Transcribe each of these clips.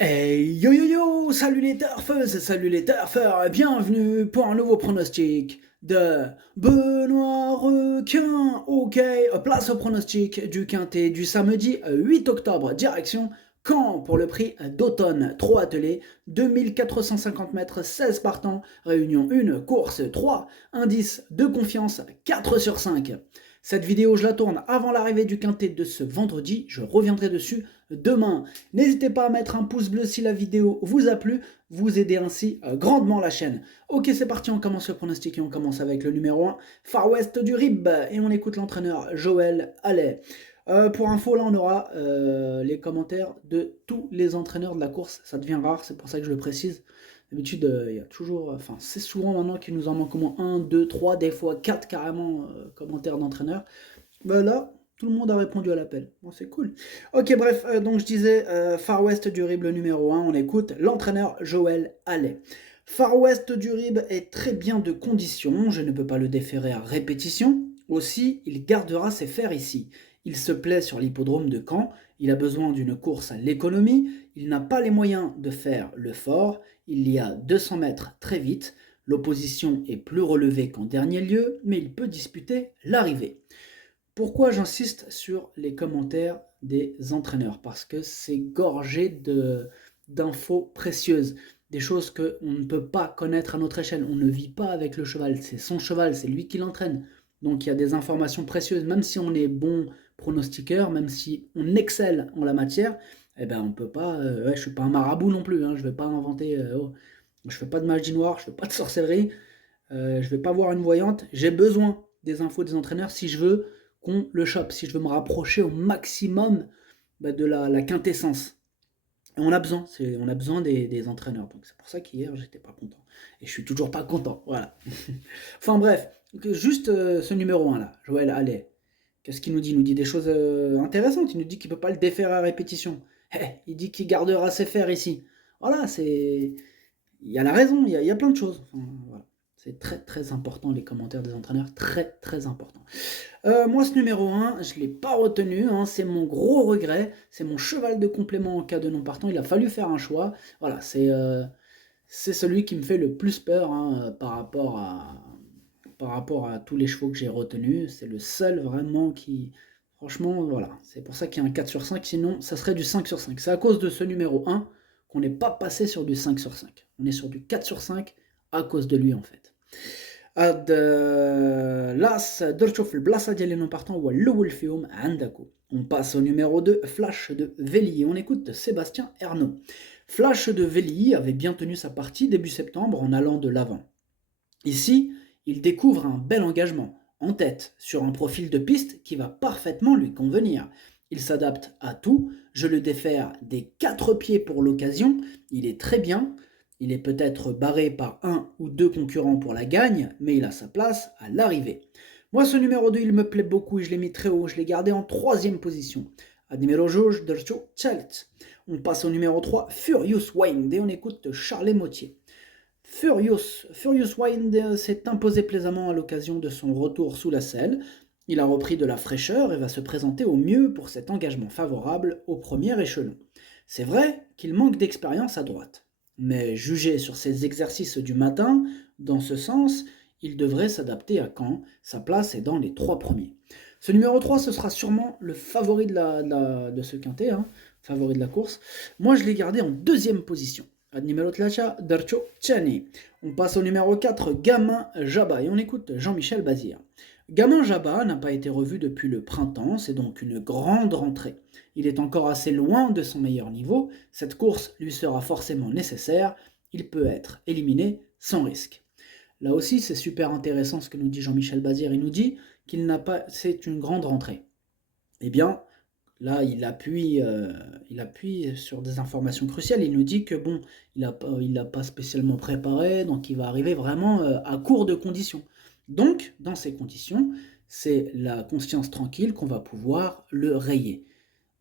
Hey yo yo yo, salut les turfeuses, salut les turfeurs, bienvenue pour un nouveau pronostic de Benoît Requin. Ok, place au pronostic du quintet du samedi 8 octobre, direction Caen pour le prix d'automne. 3 attelés, 2450 mètres, 16 partants, réunion 1, course 3, indice de confiance 4 sur 5. Cette vidéo, je la tourne avant l'arrivée du quintet de ce vendredi, je reviendrai dessus demain. N'hésitez pas à mettre un pouce bleu si la vidéo vous a plu, vous aidez ainsi grandement la chaîne. Ok, c'est parti, on commence le pronostic et on commence avec le numéro 1, Far West du Rib, et on écoute l'entraîneur Joël Allais. Pour info, là, on aura les commentaires de tous les entraîneurs de la course. Ça devient rare, c'est pour ça que je le précise. D'habitude, il y a toujours, enfin, c'est souvent maintenant qu'il nous en manque au moins 1, 2, 3, des fois 4 carrément commentaires d'entraîneurs. Ben là, tout le monde a répondu à l'appel. Bon, c'est cool. Ok, bref, donc je disais Far West du Rib, le numéro 1, on écoute l'entraîneur Joël Allais. Far West du Rib est très bien de condition, je ne peux pas le déférer à répétition. Aussi, il gardera ses fers ici. Il se plaît sur l'hippodrome de Caen, il a besoin d'une course à l'économie, il n'a pas les moyens de faire le fort, il y a 200 mètres très vite, l'opposition est plus relevée qu'en dernier lieu, mais il peut disputer l'arrivée. Pourquoi j'insiste sur les commentaires des entraîneurs? Parce que c'est gorgé d'infos précieuses, des choses qu'on ne peut pas connaître à notre échelle. On ne vit pas avec le cheval, c'est son cheval, c'est lui qui l'entraîne. Donc il y a des informations précieuses, même si on est bon pronostiqueur, même si on excelle en la matière, eh ben on peut pas. Ouais, je suis pas un marabout non plus, hein, je vais pas inventer. Oh, je fais pas de magie noire, je fais pas de sorcellerie. Je vais pas voir une voyante. J'ai besoin des infos des entraîneurs si je veux qu'on le chope, si je veux me rapprocher au maximum de la quintessence. Et on a besoin des entraîneurs. Donc c'est pour ça qu'hier j'étais pas content. Et je suis toujours pas content. Voilà. Enfin bref, juste ce numéro 1 là, Joël Allais. Qu'est-ce qu'il nous dit? Il nous dit des choses intéressantes. Il nous dit qu'il peut pas le défaire à répétition. Il dit qu'il gardera ses fers ici. Voilà, c'est. Il y a la raison, il y a plein de choses. Enfin, voilà. C'est très très important les commentaires des entraîneurs, très très important. Moi ce numéro 1, je ne l'ai pas retenu, hein, c'est mon gros regret, c'est mon cheval de complément en cas de non partant, il a fallu faire un choix. Voilà, c'est celui qui me fait le plus peur hein, par rapport à tous les chevaux que j'ai retenus. C'est le seul vraiment qui... Franchement, voilà, c'est pour ça qu'il y a un 4 sur 5, sinon ça serait du 5 sur 5. C'est à cause de ce numéro 1 qu'on n'est pas passé sur du 5 sur 5. On est sur du 4 sur 5 à cause de lui en fait. هاد لاس درتو في البلاصه ديال لي نون بارتون هو الاول فيهم عندكم. On passe au numéro 2, Flash de Vellier. On écoute Sébastien Ernaud. Flash de Vellier avait bien tenu sa partie début septembre en allant de l'avant. Ici, il découvre un bel engagement, en tête, sur un profil de piste qui va parfaitement lui convenir. Il s'adapte à tout, je le défère des 4 pieds pour l'occasion, il est très bien, il est peut-être barré par un ou deux concurrents pour la gagne, mais il a sa place à l'arrivée. Moi, ce numéro 2, il me plaît beaucoup et je l'ai mis très haut, je l'ai gardé en troisième position. À numéro juge de Chelt. On passe au numéro 3, Furious Wayne, et on écoute Charles Motier. Furious Wind s'est imposé plaisamment à l'occasion de son retour sous la selle. Il a repris de la fraîcheur et va se présenter au mieux pour cet engagement favorable au premier échelon. C'est vrai qu'il manque d'expérience à droite, mais jugé sur ses exercices du matin, dans ce sens, il devrait s'adapter à Caen, sa place est dans les 3 premiers. Ce numéro 3, ce sera sûrement le favori de ce quintet, hein, favori de la course. Moi, je l'ai gardé en deuxième position. Ad numéro 3, Darcho Chani. On passe au numéro 4, Gamin Jabba, et on écoute Jean-Michel Bazir. Gamin Jabba n'a pas été revu depuis le printemps, c'est donc une grande rentrée. Il est encore assez loin de son meilleur niveau, cette course lui sera forcément nécessaire, il peut être éliminé sans risque. Là aussi, c'est super intéressant ce que nous dit Jean-Michel Bazir, il nous dit qu'il n'a pas, c'est une grande rentrée. Eh bien, là, il appuie sur des informations cruciales. Il nous dit que bon, il l'a pas spécialement préparé, donc il va arriver vraiment à court de conditions. Donc, dans ces conditions, c'est la conscience tranquille qu'on va pouvoir le rayer.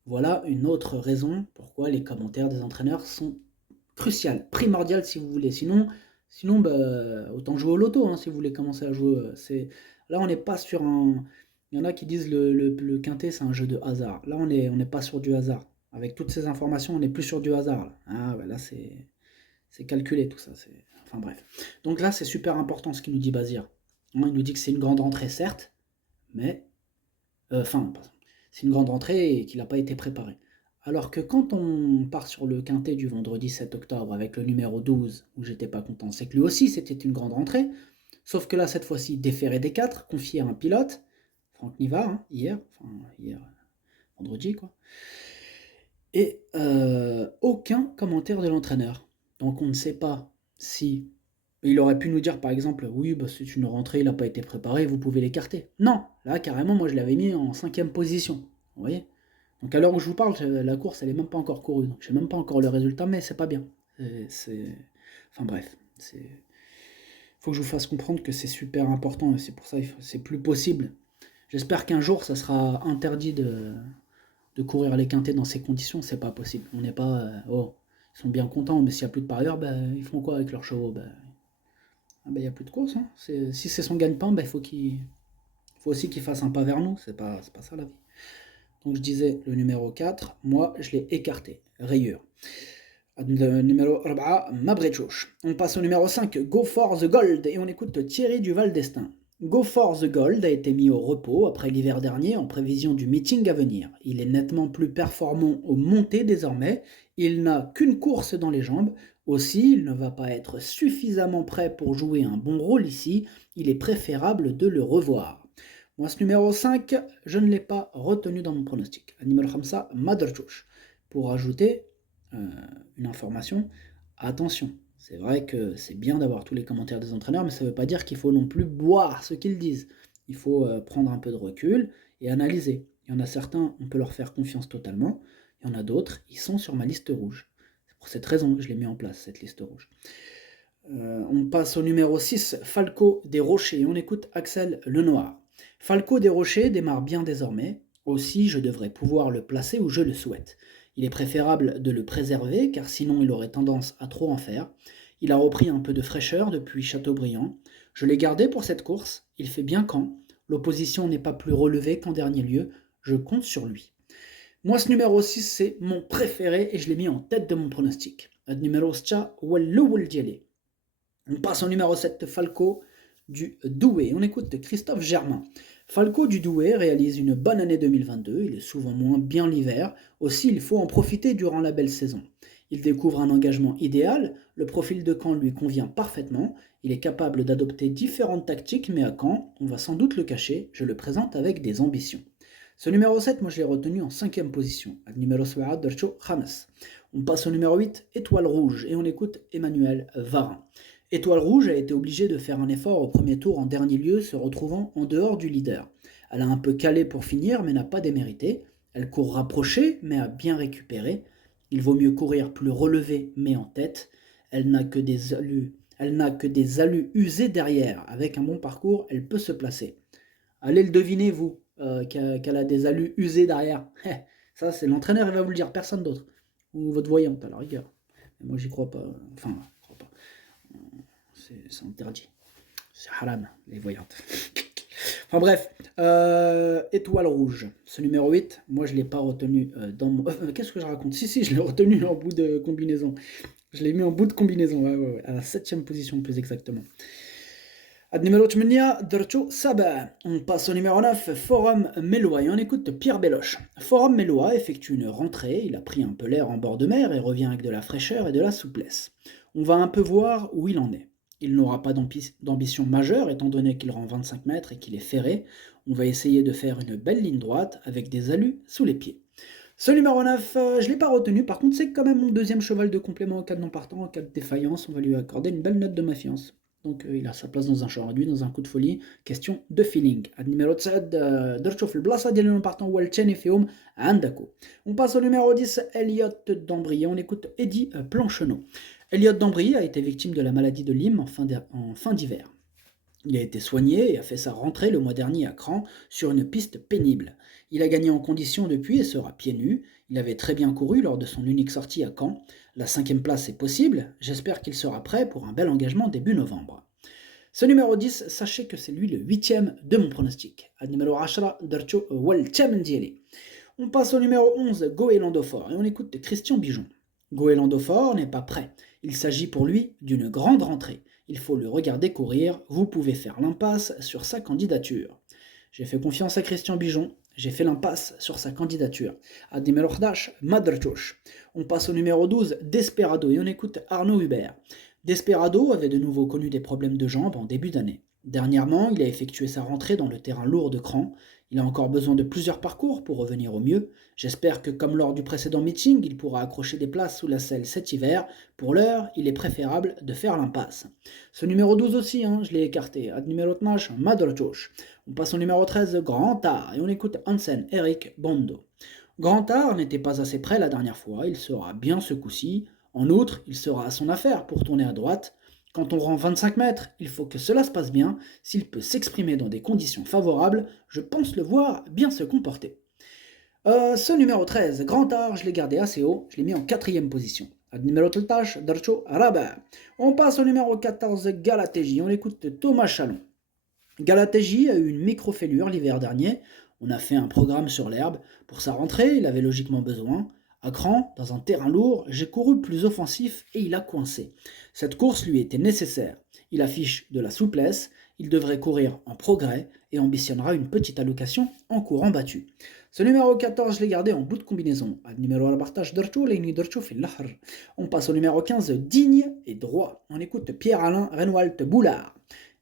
Voilà une autre raison pourquoi les commentaires des entraîneurs sont cruciales, primordiales si vous voulez. Sinon bah, autant jouer au loto hein, si vous voulez commencer à jouer. Là, on n'est pas sur un. Il y en a qui disent le quintet c'est un jeu de hasard. Là, on n'est pas sur du hasard. Avec toutes ces informations, on n'est plus sur du hasard. Là. Ah ouais, là c'est calculé tout ça. Enfin bref. Donc là, c'est super important ce qu'il nous dit Bazir. Hein, il nous dit que c'est une grande rentrée, certes, mais... Enfin, c'est une grande rentrée et qu'il n'a pas été préparé. Alors que quand on part sur le quintet du vendredi 7 octobre avec le numéro 12, où j'étais pas content, c'est que lui aussi c'était une grande rentrée, sauf que là cette fois-ci déféré des 4, confié à un pilote, Franck Nivard, hein, hier, vendredi quoi, et aucun commentaire de l'entraîneur. Donc on ne sait pas si il aurait pu nous dire par exemple, oui, bah, c'est une rentrée, il n'a pas été préparé, vous pouvez l'écarter. Non, là carrément, moi je l'avais mis en 5e position. Vous voyez. Donc à l'heure où je vous parle, la course elle n'est même pas encore courue. Donc je sais même pas encore le résultat, mais c'est pas bien. Enfin bref, faut que je vous fasse comprendre que c'est super important et c'est pour ça c'est plus possible. J'espère qu'un jour ça sera interdit de courir les quintets dans ces conditions, c'est pas possible. On n'est pas, oh, ils sont bien contents, mais s'il n'y a plus de parieurs, ben, ils font quoi avec leurs chevaux? Ben, il n'y a plus de course. Hein. Si c'est son gagne-pain, ben, faut aussi qu'il fasse un pas vers nous. C'est pas ça la vie. Donc je disais le numéro 4, moi je l'ai écarté. Rayure. Le numéro 4, Mabretchouch. On passe au numéro 5, Go for the Gold. Et on écoute Thierry Duval d'Estaing. Go for the Gold a été mis au repos après l'hiver dernier en prévision du meeting à venir. Il est nettement plus performant aux montées désormais. Il n'a qu'une course dans les jambes. Aussi, il ne va pas être suffisamment prêt pour jouer un bon rôle ici. Il est préférable de le revoir. Moi, ce numéro 5, je ne l'ai pas retenu dans mon pronostic. Le numéro 5, Madrchouch. Pour ajouter une information, attention. C'est vrai que c'est bien d'avoir tous les commentaires des entraîneurs, mais ça ne veut pas dire qu'il faut non plus boire ce qu'ils disent. Il faut prendre un peu de recul et analyser. Il y en a certains, on peut leur faire confiance totalement. Il y en a d'autres, ils sont sur ma liste rouge. C'est pour cette raison que je l'ai mis en place, cette liste rouge. On passe au numéro 6, Falco des Rochers. On écoute Axel Lenoir. Falco des Rochers démarre bien désormais. Aussi, je devrais pouvoir le placer où je le souhaite. Il est préférable de le préserver, car sinon il aurait tendance à trop en faire. Il a repris un peu de fraîcheur depuis Châteaubriand. Je l'ai gardé pour cette course. Il fait bien camp. L'opposition n'est pas plus relevée qu'en dernier lieu. Je compte sur lui. Moi, ce numéro 6, c'est mon préféré et je l'ai mis en tête de mon pronostic. Le numéro 6, on passe au numéro 7, Falco du Douai. On écoute Christophe Germain. Falco du Douai réalise une bonne année 2022, il est souvent moins bien l'hiver, aussi il faut en profiter durant la belle saison. Il découvre un engagement idéal, le profil de Caen lui convient parfaitement, il est capable d'adopter différentes tactiques, mais à Caen, on va sans doute le cacher, je le présente avec des ambitions. Ce numéro 7, moi je l'ai retenu en 5e position, le numéro 7, Dercho James. On passe au numéro 8, Étoile Rouge, et on écoute Emmanuel Varin. Étoile Rouge a été obligée de faire un effort au premier tour en dernier lieu, se retrouvant en dehors du leader. Elle a un peu calé pour finir, mais n'a pas démérité. Elle court rapprochée, mais a bien récupéré. Il vaut mieux courir plus relevé, mais en tête. Elle n'a que des allus usés derrière. Avec un bon parcours, elle peut se placer. Allez le deviner, vous, qu'elle a des allus usés derrière. Ça, c'est l'entraîneur, il va vous le dire, personne d'autre. Ou votre voyante, à la rigueur. Mais moi, j'y crois pas. Enfin, je crois pas. C'est interdit. C'est haram, les voyantes. Enfin bref, Étoile Rouge, ce numéro 8, moi je ne l'ai pas retenu dans mon... qu'est-ce que je raconte? Si, je l'ai retenu en bout de combinaison. Je l'ai mis en bout de combinaison, ouais, à la 7e position plus exactement. Ad numéro 8, Dercho Saba. On passe au numéro 9, Forum Mélois, et on écoute Pierre Belloche. Forum Mélois effectue une rentrée, il a pris un peu l'air en bord de mer et revient avec de la fraîcheur et de la souplesse. On va un peu voir où il en est. Il n'aura pas d'ambition majeure étant donné qu'il rend 25 mètres et qu'il est ferré. On va essayer de faire une belle ligne droite avec des allus sous les pieds. Ce numéro 9, je ne l'ai pas retenu. Par contre, c'est quand même mon deuxième cheval de complément en cas de non partant, en cas de défaillance. On va lui accorder une belle note de méfiance. Donc il a sa place dans un champ réduit, dans un coup de folie. Question de feeling. Ad numéro 7, درتشوف البلاصة ديال non partant والثاني فيهم عندكو. On passe au numéro 10, Elliot d'Ambry. On écoute Eddy Plancheneau. Elliot d'Ambry a été victime de la maladie de Lyme en fin d'hiver. Il a été soigné et a fait sa rentrée le mois dernier à Cran sur une piste pénible. Il a gagné en condition depuis et sera pieds nus. Il avait très bien couru lors de son unique sortie à Caen. La 5e place est possible. J'espère qu'il sera prêt pour un bel engagement début novembre. Ce numéro 10, sachez que c'est lui le 8e de mon pronostic. Ad numéro 10, Dercho Walchamendjeli. On passe au numéro 11, Goélandofort, et on écoute Christian Bijon. Goélandofort n'est pas prêt. Il s'agit pour lui d'une grande rentrée. Il faut le regarder courir, vous pouvez faire l'impasse sur sa candidature. J'ai fait confiance à Christian Bijon, j'ai fait l'impasse sur sa candidature. À numéro 11, Madrchoch. On passe au numéro 12, Desperado, et on écoute Arnaud Hubert. Desperado avait de nouveau connu des problèmes de jambes en début d'année. Dernièrement, il a effectué sa rentrée dans le terrain lourd de Cran. Il a encore besoin de plusieurs parcours pour revenir au mieux. J'espère que, comme lors du précédent meeting, il pourra accrocher des places sous la selle cet hiver. Pour l'heure, il est préférable de faire l'impasse. Ce numéro 12 aussi, je l'ai écarté. Ad numéro 13, Madrchoch. On passe au numéro 13, Grand Art, et on écoute Hansen, Eric Bondo. Grand Art n'était pas assez près la dernière fois, il sera bien ce coup-ci. En outre, il sera à son affaire pour tourner à droite. Quand on rend 25 mètres, il faut que cela se passe bien. S'il peut s'exprimer dans des conditions favorables, je pense le voir bien se comporter. Ce numéro 13, Grand Art, je l'ai gardé assez haut, je l'ai mis en 4e position. Ad numéro 13, Darcho Rabat. On passe au numéro 14, Galatéji, on écoute Thomas Chalon. Galatéji a eu une micro-fêlure l'hiver dernier. On a fait un programme sur l'herbe. Pour sa rentrée, il avait logiquement besoin. À Cran, dans un terrain lourd, j'ai couru plus offensif et il a coincé. Cette course lui était nécessaire. Il affiche de la souplesse, il devrait courir en progrès et ambitionnera une petite allocation en courant battu. Ce numéro 14, je l'ai gardé en bout de combinaison. On passe au numéro 15, Digne et Droit. On écoute Pierre-Alain Renwalt Boulard.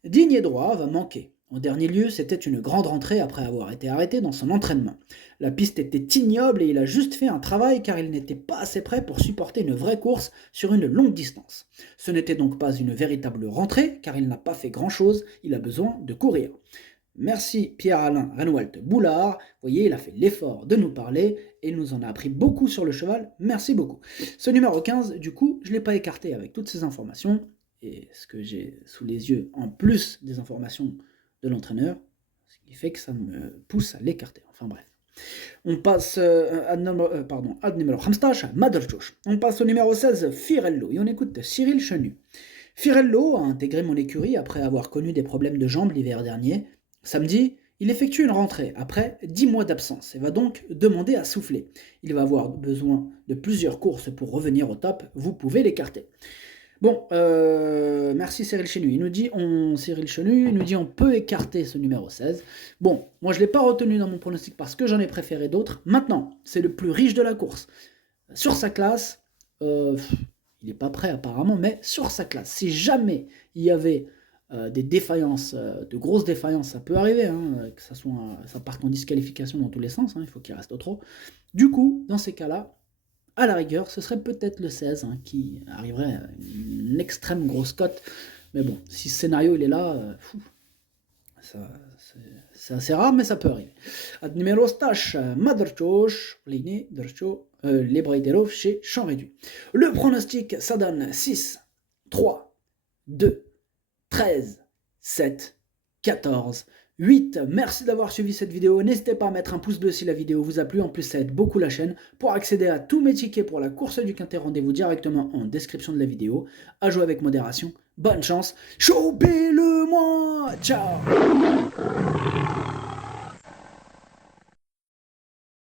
Digne et Droit va manquer. En dernier lieu, c'était une grande rentrée après avoir été arrêté dans son entraînement. La piste était ignoble et il a juste fait un travail car il n'était pas assez prêt pour supporter une vraie course sur une longue distance. Ce n'était donc pas une véritable rentrée car il n'a pas fait grand-chose, il a besoin de courir. Merci Pierre-Alain Renwalt Boulard, vous voyez, il a fait l'effort de nous parler et il nous en a appris beaucoup sur le cheval, merci beaucoup. Ce numéro 15, du coup, je ne l'ai pas écarté avec toutes ces informations et ce que j'ai sous les yeux en plus des informations de l'entraîneur, ce qui fait que ça me pousse à l'écarter. Enfin bref. On passe ad numéro 15, Madrchoch. On passe au numéro 16, Firello, et on écoute Cyril Chenu. Firello a intégré mon écurie après avoir connu des problèmes de jambes l'hiver dernier. Samedi, il effectue une rentrée après 10 mois d'absence et va donc demander à souffler. Il va avoir besoin de plusieurs courses pour revenir au top, vous pouvez l'écarter. Bon, merci Cyril Chenu. Cyril Chenu nous dit on peut écarter ce numéro 16. Bon, moi je ne l'ai pas retenu dans mon pronostic parce que j'en ai préféré d'autres. Maintenant, c'est le plus riche de la course. Sur sa classe, il n'est pas prêt apparemment, mais sur sa classe, si jamais il y avait des défaillances, de grosses défaillances, ça peut arriver, que ça parte en disqualification dans tous les sens, il faut qu'il reste au trot. Du coup, dans ces cas-là, à la rigueur, ce serait peut-être le 16 qui arriverait à une extrême grosse cote. Mais bon, si ce scénario il est là, c'est assez rare, mais ça peut arriver. Ad numéro stash, Madrchoch, les Braiterov chez Champ Réduit. Le pronostic, ça donne 6, 3, 2, 13, 7, 14, 8. Merci d'avoir suivi cette vidéo. N'hésitez pas à mettre un pouce bleu si la vidéo vous a plu. En plus, ça aide beaucoup la chaîne. Pour accéder à tous mes tickets pour la course du Quintet, rendez-vous directement en description de la vidéo. À jouer avec modération. Bonne chance. Chopez-le-moi. Ciao.